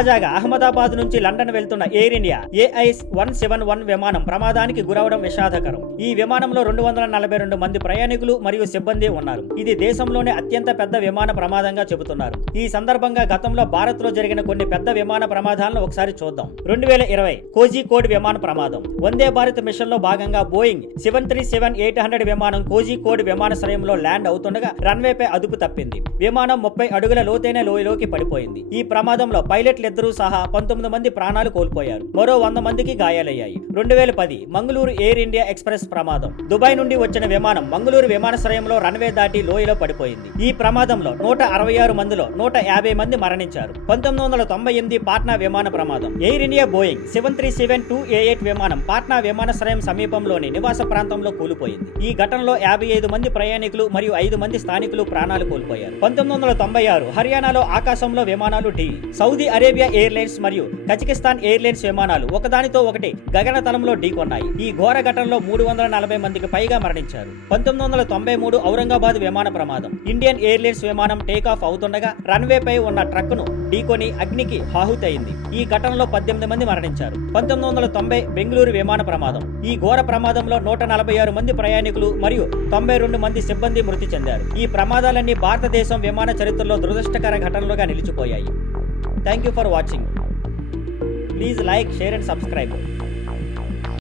తాజాగా అహ్మదాబాద్ నుంచి లండన్ వెళ్తున్న ఎయిర్ ఇండియా AI-171 విమానం ప్రమాదానికి గురవడం విషాదకరం. ఈ విమానంలో 242 మంది ప్రయాణికులు మరియు సిబ్బంది ఉన్నారు. ఇది దేశంలోనే అత్యంత పెద్ద విమాన ప్రమాదంగా చెబుతున్నారు. ఈ సందర్భంగా గతంలో భారత్ లో జరిగిన కొన్ని పెద్ద విమాన ప్రమాదాలను ఒకసారి చూద్దాం. 2020 కోజికోడ్ విమాన ప్రమాదం. వందే భారత్ మిషన్ లో భాగంగా బోయింగ్ 737-800 విమానం కోజికోడ్ విమానాశ్రయంలో ల్యాండ్ అవుతుండగా రన్వేపై అదుపు తప్పింది. విమానం 30 అడుగుల లోతైన లోయలోకి పడిపోయింది. ఈ ప్రమాదంలో పైలట్లిద్దరూ సహా 19 మంది ప్రాణాలు కోల్పోయారు. మరో 100 మందికి గాయాలయ్యాయి. 2010 మంగళూరు ఎయిర్ ఇండియా ఎక్స్ప్రెస్ ప్రమాదం. దుబాయ్ నుండి వచ్చిన విమానం మంగళూరు విమానాశ్రయంలో రన్వే దాటి లోయలో పడిపోయింది. ఈ ప్రమాదంలో 166 మందిలో 150 మంది మరణించారు. 1998 పాట్నా విమాన ప్రమాదం. ఎయిర్ ఇండియా బోయింగ్ 737-288 విమానం పాట్నా విమానాశ్రయం సమీపంలోని నివాస ప్రాంతంలో కూలిపోయింది. ఈ ఘటనలో 55 మంది ప్రయాణికులు మరియు 5 మంది స్థానికులు ప్రాణాలు కోల్పోయారు. 1996 హర్యానాలో ఆకాశంలో విమానాలు ఢీ. సౌదీ అరేబియా ఎయిర్లైన్స్ మరియు కజకిస్తాన్ ఎయిర్లైన్స్ విమానాలు ఒకదానితో ఒకటి గగనతలంలో ఢీకొన్నాయి. ఈ ఘోర ఘటనలో 340 మందికి పైగా మరణించారు. 1993 ఔరంగాబాద్ విమాన ప్రమాదం. ఇండియన్ ఎయిర్లైన్స్ విమానం టేకాఫ్ అవుతుండగా రన్వేపై ఉన్న ట్రక్కును ఢీకొని అగ్నికి ఆహుతైంది. ఈ ఘటనలో 18 మంది మరణించారు. 1990 బెంగళూరు విమాన ప్రమాదం. ఈ ఘోర ప్రమాదంలో 146 మంది ప్రయాణికులు మరియు 92 మంది సిబ్బంది మృతి చెందారు. ఈ ప్రమాదాలన్నీ భారతదేశం విమాన చరిత్రలో దురదృష్టకర ఘటనలుగా నిలిచిపోయాయి. Thank you for watching. Please like, share and subscribe.